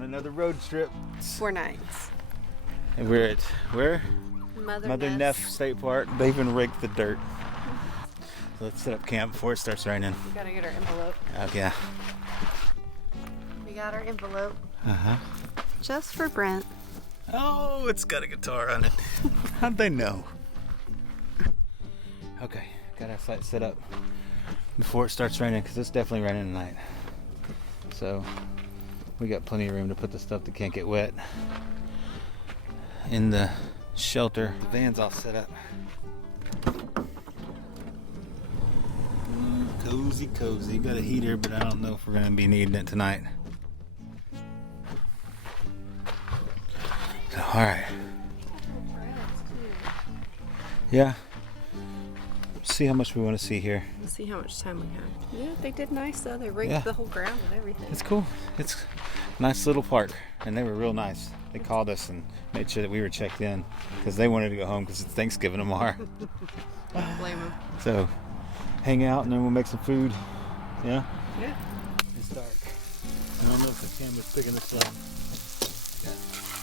on another road trip. 4 nights. And we're at where? Mother Neff State Park. They even raked the dirt. So let's set up camp before it starts raining. We gotta get our envelope. Okay. We got our envelope. Uh-huh. Just for Brent. Oh, it's got a guitar on it. How'd they know? Okay, got our site set up before it starts raining, because it's definitely raining tonight. So we got plenty of room to put the stuff that can't get wet in the shelter. The van's all set up. Cozy, cozy. Got a heater, but I don't know if we're gonna be needing it tonight. So, all right. Yeah. See how much we want to see here. Let's see how much time we have. Yeah, they did nice though. They raked the whole ground and everything. It's cool. It's a nice little park, and they were real nice. They called us and made sure that we were checked in because they wanted to go home because it's Thanksgiving tomorrow. Don't blame them. So, hang out and then we'll make some food. Yeah? Yeah. It's dark. I don't know if the camera's picking this up. Got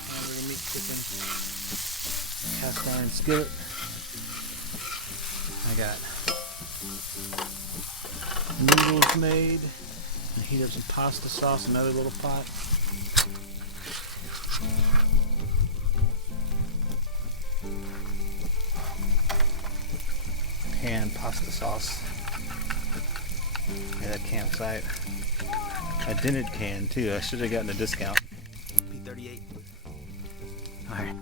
hamburger meat chicken, cast iron skillet. I got noodles made. I heat up some pasta sauce in another little pot. Canned pasta sauce at a campsite. A dented can too. I should have gotten a discount. P38. Alright.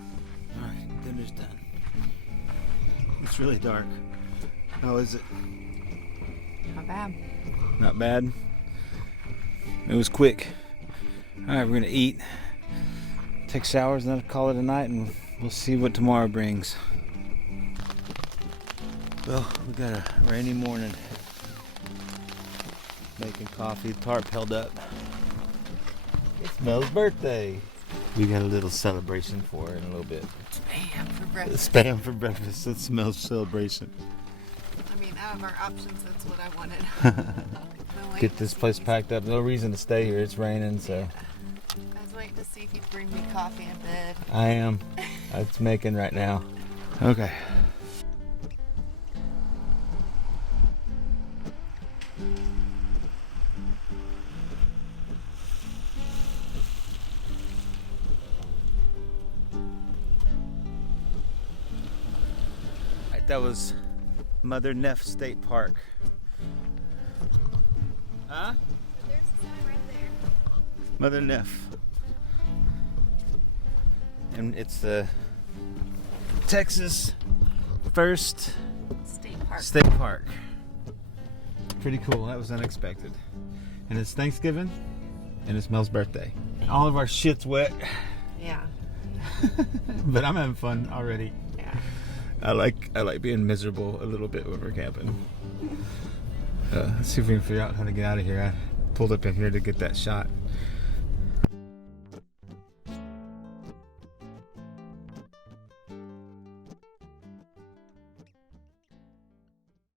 Alright, dinner's done. It's really dark. How is it? Not bad. Not bad. It was quick. Alright, we're gonna eat, take showers, and then call it a night, and we'll see what tomorrow brings. Well, we got a rainy morning. Making coffee, the tarp held up. It's Mel's birthday. We got a little celebration for her in a little bit. Spam for breakfast. Spam for breakfast. It's Mel's celebration. I mean, out of our options, that's what I wanted. Get this place packed up. No reason to stay here. It's raining, so. I was waiting to see if you'd bring me coffee in bed. I am. It's making right now. Okay. That was Mother Neff State Park. Huh? There's a sign right there. Mother Neff. And it's the Texas first State Park. Pretty cool. That was unexpected. And it's Thanksgiving and it's Mel's birthday. All of our shit's wet. Yeah. But I'm having fun already. Yeah. I like being miserable a little bit when we're camping. Let's see if we can figure out how to get out of here. I pulled up in here to get that shot.